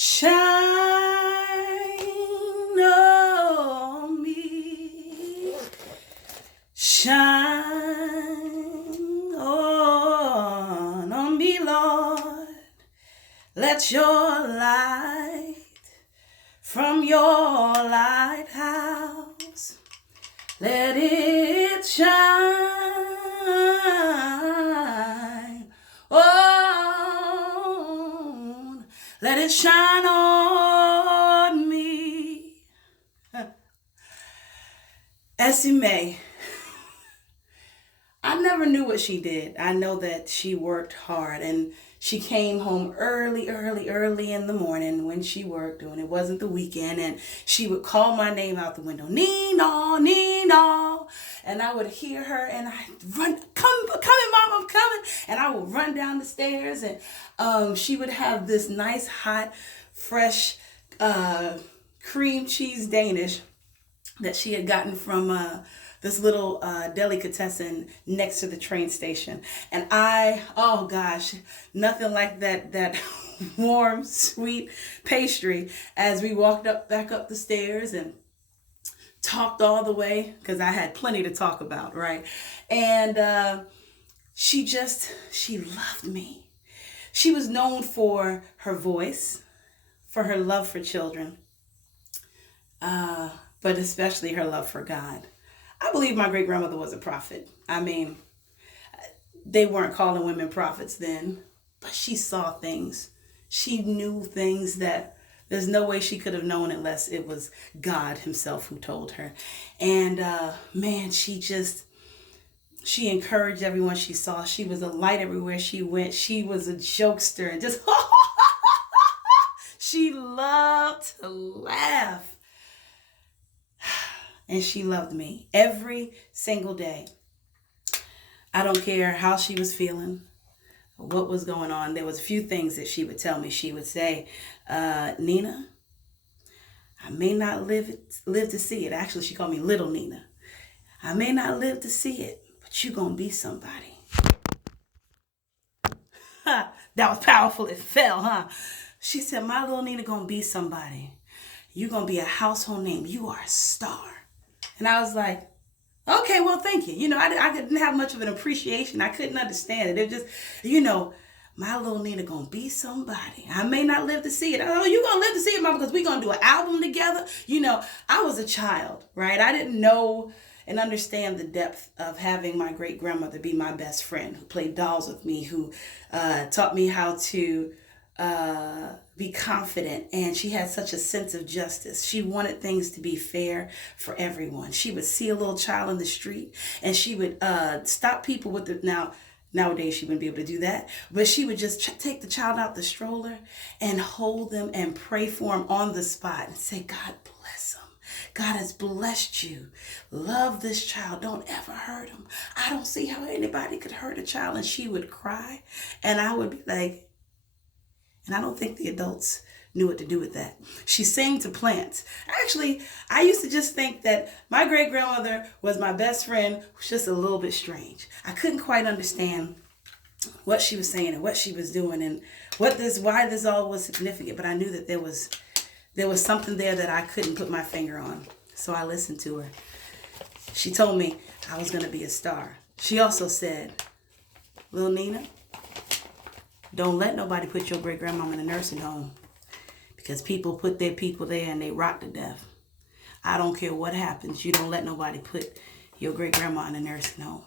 Shine on me, shine on me, Lord. Let your light from your lighthouse, let it shine on, let it shine on me. Essie Mae. I never knew what she did. I know that she worked hard and she came home early in the morning when she worked when it wasn't the weekend, and she would call my name out the window, Nina, Nina, and I would hear her and I run, coming, mom, I'm coming, and I would run down the stairs, and she would have this nice hot, fresh cream cheese Danish that she had gotten from this little delicatessen next to the train station. And oh gosh, nothing like that warm, sweet pastry as we walked back up the stairs and talked all the way, because I had plenty to talk about, right? And she loved me. She was known for her voice, for her love for children, but especially her love for God. I believe my great grandmother was a prophet. I mean, they weren't calling women prophets then, but she saw things. She knew things that there's no way she could have known unless it was God himself who told her. And man, she encouraged everyone she saw. She was a light everywhere she went. She was a jokester and just she loved to laugh. And she loved me every single day. I don't care how she was feeling, what was going on. There was a few things that she would tell me. She would say, Nina, I may not live to see it. Actually, she called me Little Nina. I may not live to see it, but you're going to be somebody. That was powerful. It fell, huh? She said, my little Nina going to be somebody. You're going to be a household name. You are a star. And I was like, okay, well, thank you. You know, I didn't have much of an appreciation. I couldn't understand it. It just, my little Nina gonna be somebody. I may not live to see it. Oh, you gonna live to see it, Mama, because we gonna do an album together. I was a child, right? I didn't know and understand the depth of having my great grandmother be my best friend, who played dolls with me, who taught me how to be confident, and she had such a sense of justice. She wanted things to be fair for everyone. She would see a little child in the street and she would stop people with nowadays she wouldn't be able to do that, but she would just take the child out the stroller and hold them and pray for them on the spot and say, God bless them. God has blessed you. Love this child. Don't ever hurt him. I don't see how anybody could hurt a child. And she would cry and I would be like, and I don't think the adults knew what to do with that. She sang to plants. Actually, I used to just think that my great grandmother was my best friend, who was just a little bit strange. I couldn't quite understand what she was saying and what she was doing and why this all was significant. But I knew that there was something there that I couldn't put my finger on. So I listened to her. She told me I was going to be a star. She also said, Little Nina, don't let nobody put your great grandmama in a nursing home, because people put their people there and they rot to death. I don't care what happens. You don't let nobody put your great grandma in a nursing home.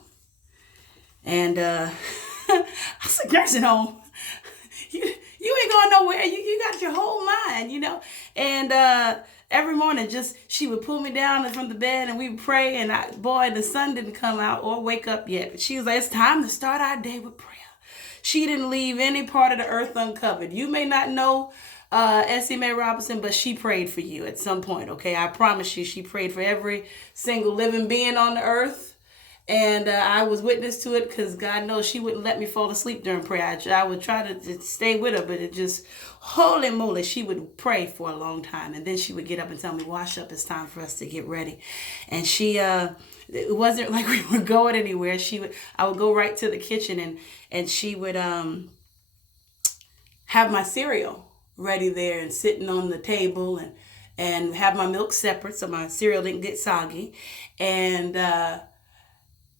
And I said, nursing home? You ain't going nowhere. You got your whole mind, And every morning, she would pull me down from the bed and we would pray. And the sun didn't come out or wake up yet. But she was like, it's time to start our day with prayer. She didn't leave any part of the earth uncovered. You may not know Essie Mae Robinson, but she prayed for you at some point, okay? I promise you, she prayed for every single living being on the earth. And I was witness to it, because God knows she wouldn't let me fall asleep during prayer. I would try to stay with her, but it just, holy moly, she would pray for a long time. And then she would get up and tell me, wash up, it's time for us to get ready. And it wasn't like we were going anywhere. I would go right to the kitchen and she would have my cereal ready there and sitting on the table, and have my milk separate so my cereal didn't get soggy. And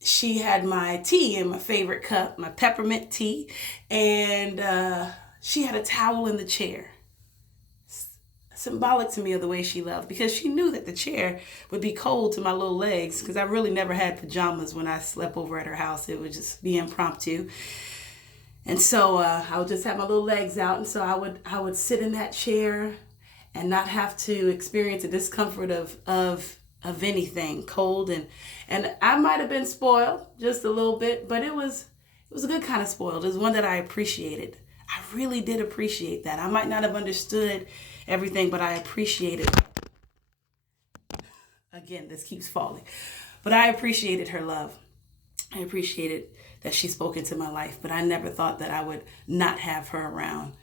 she had my tea in my favorite cup, my peppermint tea, and she had a towel in the chair. Symbolic to me of the way she loved, because she knew that the chair would be cold to my little legs, because I really never had pajamas when I slept over at her house. It would just be impromptu. And so I would just have my little legs out, and so I would sit in that chair and not have to experience the discomfort of anything cold. And I might have been spoiled just a little bit, but it was a good kind of spoiled. It was one that I appreciated. I really did appreciate that. I might not have understood everything, but I appreciated. Again, this keeps falling. But I appreciated her love. I appreciated that she spoke into my life, but I never thought that I would not have her around.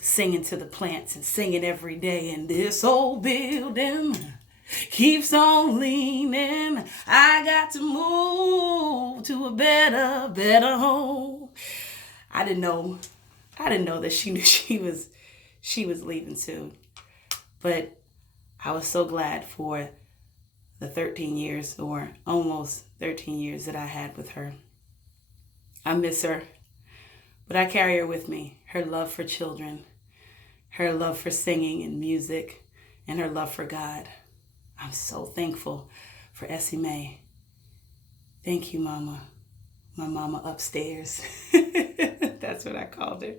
Singing to the plants and singing every day. And this old building keeps on leaning. I got to move to a better home. I didn't know that she knew she was leaving soon. But I was so glad for the 13 years, or almost 13 years, that I had with her. I miss her, but I carry her with me. Her love for children, her love for singing and music, and her love for God. I'm so thankful for Essie Mae. Thank you, Mama. My mama upstairs. That's what I called her.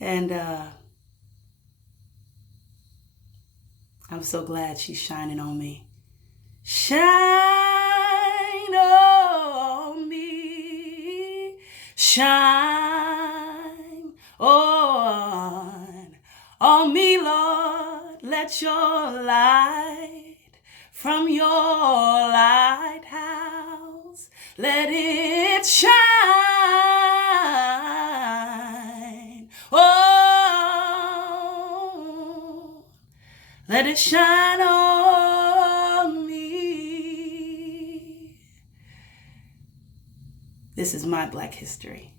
And I'm so glad she's shining on me. Shine on me. Shine on me, Lord. Let your light from your lighthouse, let it shine. Oh, let it shine on me. This is my Black history.